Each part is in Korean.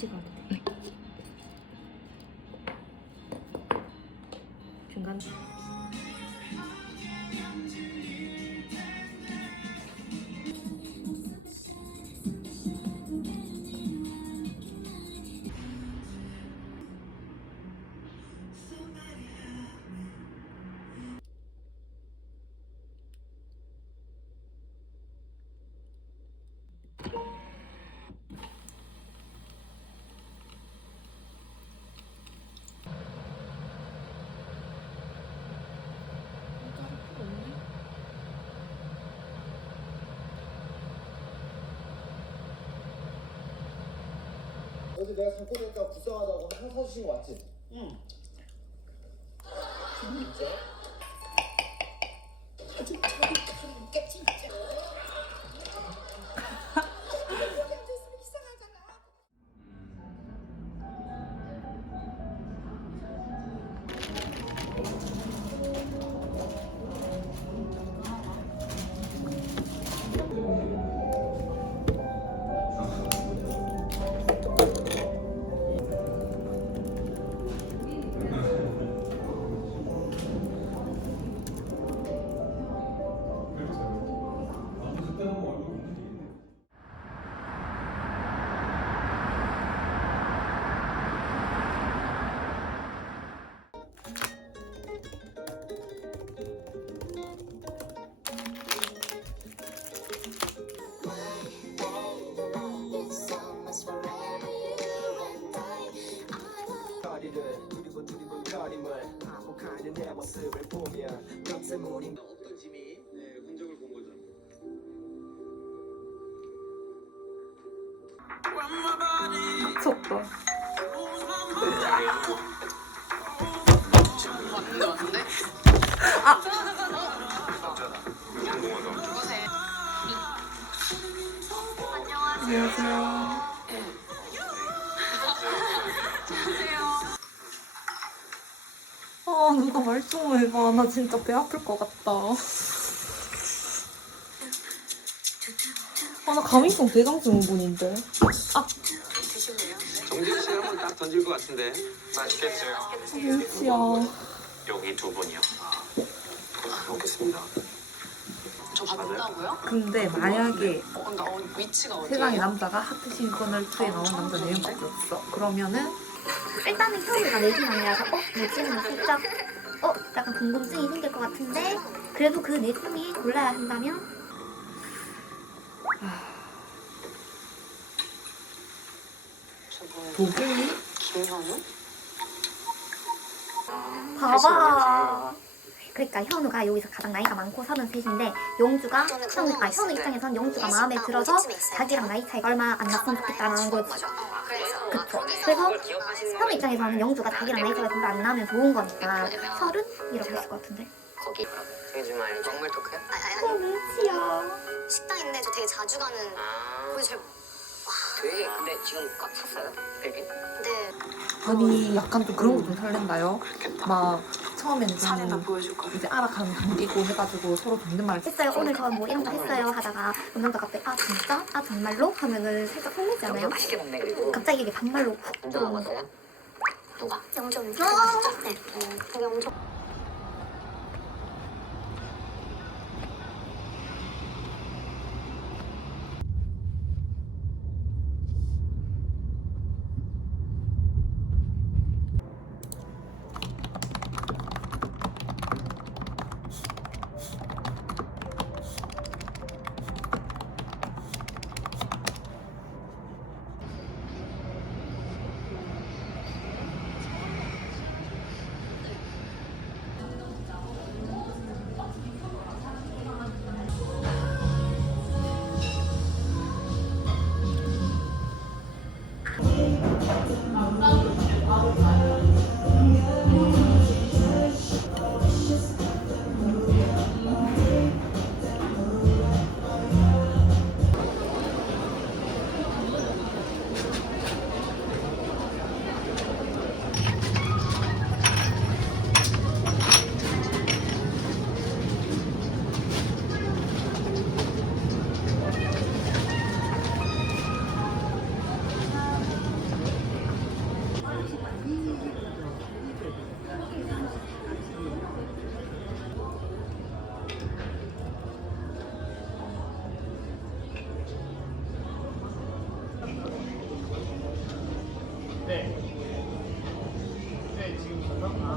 같이 가도 돼. 중간. 어제 내가 잠꼬 되니까 불쌍하다고 하나 사주신 거 맞지? 응. 진짜? 거리를 내 모습을 보면 깜짝물인 어떤 짐이 네, 흔적을 본 거죠. 미쳤다. 안녕하세요. 아, 누가 말 좀 해봐. 나 진짜 배 아플 것 같다. 아, 나 감염성 대장 증후군인데. 아, 정진 씨 한번 딱 던질 것 같은데. 맛있겠어요. 눈치야. 여기 두 분이요. 먹겠습니다. 저 받는다고요? 근데 만약에 어, 어, 위치가 어디예요? 세상의 남자가 하트 신권을 2에 나온 남자 4명밖에 없어. 그러면은 일단은 현우가 내신 아니라서 어? 내신은 살짝 어? 약간 궁금증이 생길 것 같은데 그래도 그넷 중에 골라야 한다면 도균이? 김현우? 봐봐 그러니까 현우가 여기서 가장 나이가 많고 33인데 영주가 현우, 아, 현우 입장에선 영주가 마음에 들어서 자기랑 나이 차이가 얼마 안 났으면 좋겠다는 거지 그쵸 그래서 현우 입장에서는 영주가 자기랑 나이 차이가 별로 안 나면 좋은 거니까 서른? 이렇게 했을 것 같은데 거기 생일 좀 알려줘 정말 토크야? 어 눈치야 식당인데 저 되게 자주 가는 아 거기 잘 되게 근데 지금 꽉 찼어요? 빌딩? 네. 아니 약간 좀 그런 거 좀 설렌다요. 막 처음에는 사진 다좀 보여줄 거야 이제 알아가는 단계고 해가지고 서로 존댓말 했어요 오늘 저 뭐 이런 거 했어요 하다가 남자가 갑자기 아 진짜? 아 정말로? 하면은 살짝 설레지 않아요? 맛있게 먹네 그리고 갑자기 이게 반말로 훅 운전 들어오는 거 왔어요? 누가? 영점. 네. 음, 되 게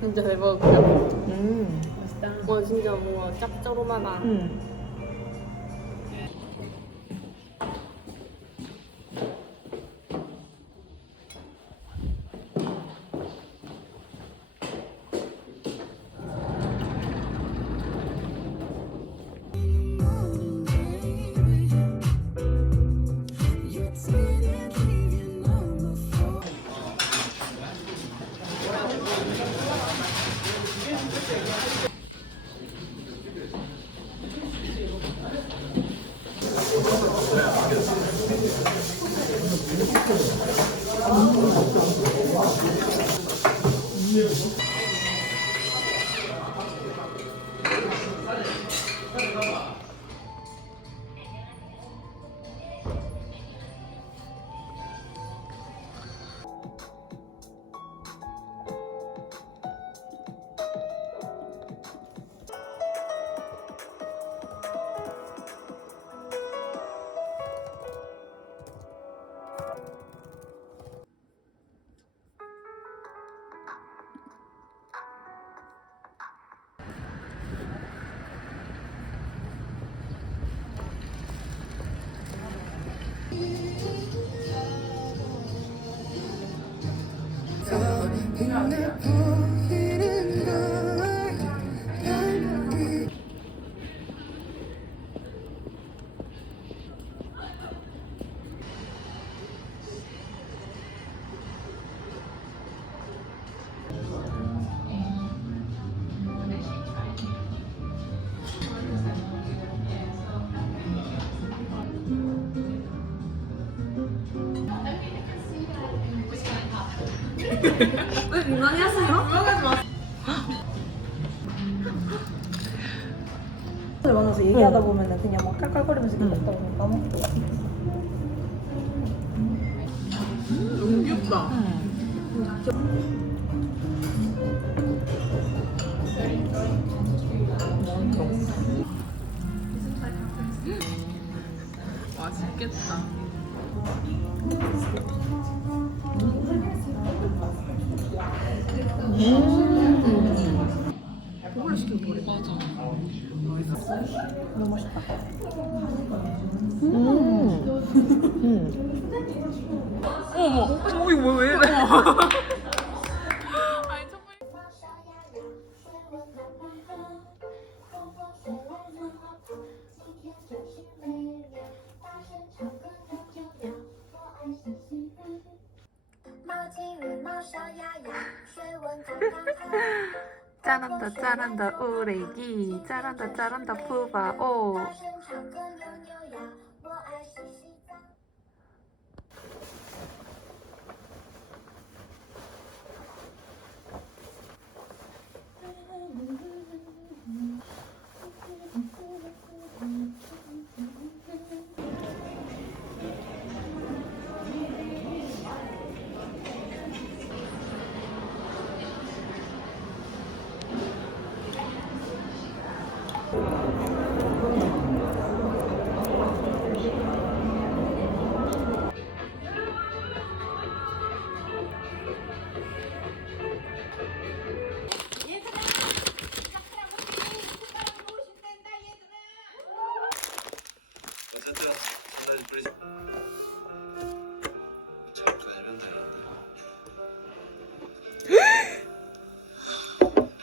진짜 대박이야. 음. 맛있다. 와 진짜 뭔가 짭조름하다. 내 많아서 얘기하다 보면은 그냥 막 깔깔거리면서 얘기했다 보면 까먹고. 너무 귀엽다. 맛있겠다. 그걸로 시키면 더 맞아. 너무 맛있다. 어머, 어, 이거 왜 이래? 짜란다 짜란다 우레기. 짜란다 짜란다 푸바오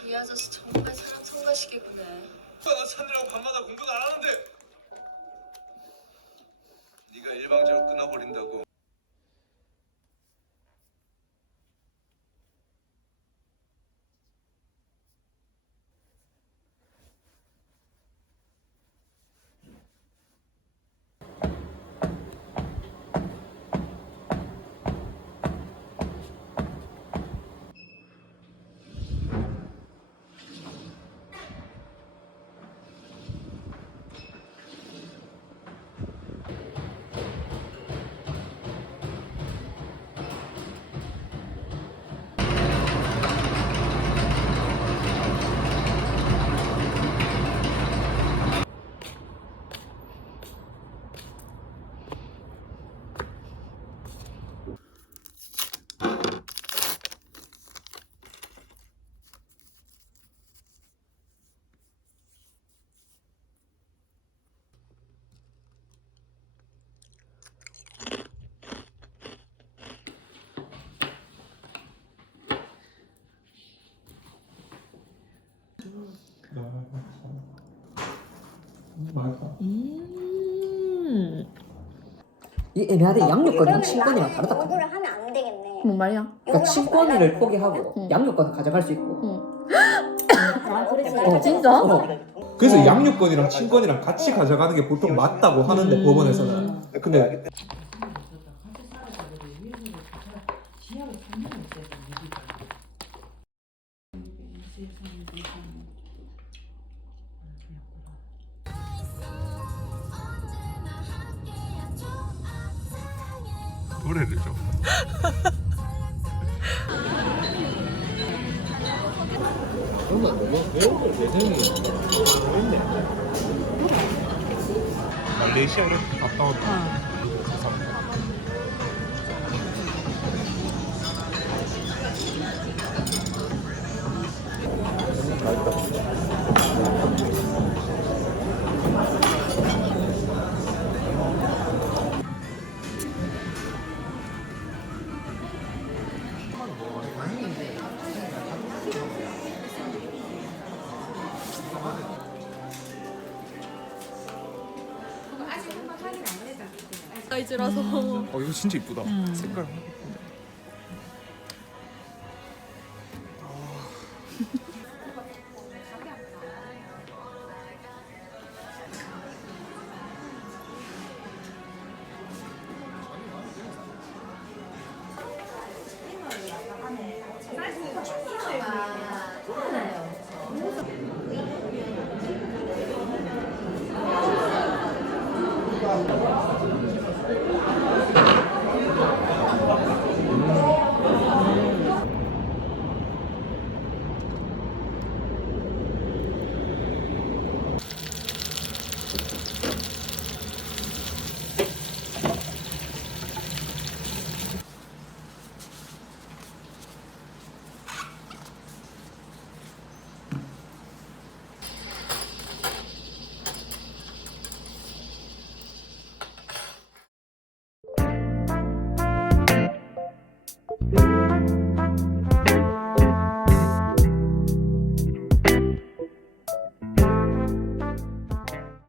이 아저씨 정말 사람 성가시게구나. 나 찾느라 밤마다 공부도 안 하는데. 네가 일방적으로 끊어버린다고 이 애매하대 양육권이랑 친권이랑 다르다. 공부를 하면 안 되겠네. 뭔 말이야? 그러니까 친권이를 포기하고 응. 양육권을 가져갈 수 있고. 어, 진짜? 어. 그래서 양육권이랑 친권이랑 같이 가져가는 게 보통 맞다고 하는데 법원에서는 근데 노래를 좀. 말레이시아 이렇게 갔다 왔다 사이즈라서. 어 이거 진짜 이쁘다. 색깔